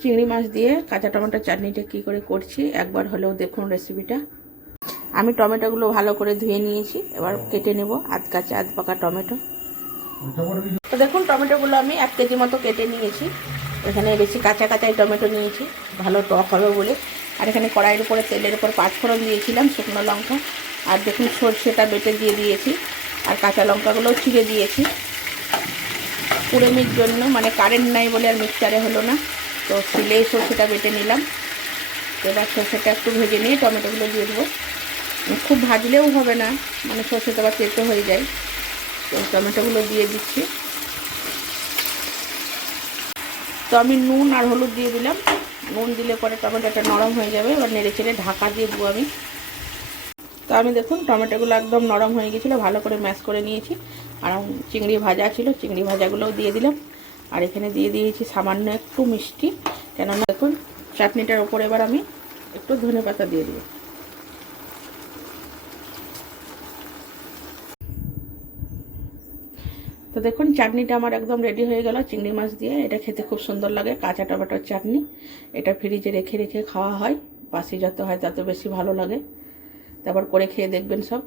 চিংড়ি মাছ দিয়ে কাঁচা টমেটোর চাটনিটা কী করে করছি একবার হলেও দেখুন রেসিপিটা। আমি টমেটোগুলো ভালো করে ধুয়ে নিয়েছি, এবার কেটে নেব আধ কাঁচা আধ পাকা টমেটো। তো দেখুন টমেটোগুলো আমি 1 কেজি মতো কেটে নিয়েছি। এখানে বেশি কাঁচা কাঁচাই টমেটো নিয়েছি, ভালো টক হবে বলে। আর এখানে কড়াইয়ের উপরে তেলের উপর 5 ফোড়ন দিয়েছিলাম, শুকনো লঙ্কা, আর দেখুন সরষেটা বেটে দিয়ে দিয়েছি, আর কাঁচা লঙ্কাগুলোও ছিঁড়ে দিয়েছি কুড়েমির জন্য, মানে কারেন্ট নাই বলে আর মিক্সচারে হলো না, তো শিলেই সরষেটা বেটে নিলাম। এবার সরষেটা একটু ভেজে নিয়ে টমেটোগুলো দিয়ে দেবো। খুব ভাজলেও হবে না, মানে সরষেটা আবার তেতো হয়ে যায়। তো টমেটোগুলো দিয়ে দিচ্ছি। তো আমি নুন আর হলুদ দিয়ে দিলাম, নুন দিলে পরে টমেটোটা নরম হয়ে যাবে। এবার নেড়ে চেড়ে ঢাকা দিয়ে দেবো আমি। তো আমি দেখুন টমেটোগুলো একদম নরম হয়ে গেছিলো, ভালো করে ম্যাশ করে নিয়েছি। আর চিংড়ি ভাজা ছিল, চিংড়ি ভাজাগুলোও দিয়ে দিলাম। আর এখানে দিয়ে দিয়েছি সামান্য একটু মিষ্টি, কেননা দেখুন চাটনিটার ওপরে এবার আমি একটু ধনেপাতা দিয়ে দিই। তো দেখুন চাটনিটা আমার একদম রেডি হয়ে গেল চিংড়ি মাছ দিয়ে। এটা খেতে খুব সুন্দর লাগে, কাঁচা টমেটোর চাটনি। এটা ফ্রিজে রেখে রেখে খাওয়া হয়, বাসি যত হয় তত বেশি ভালো লাগে। তারপর করে খেয়ে দেখবেন সব।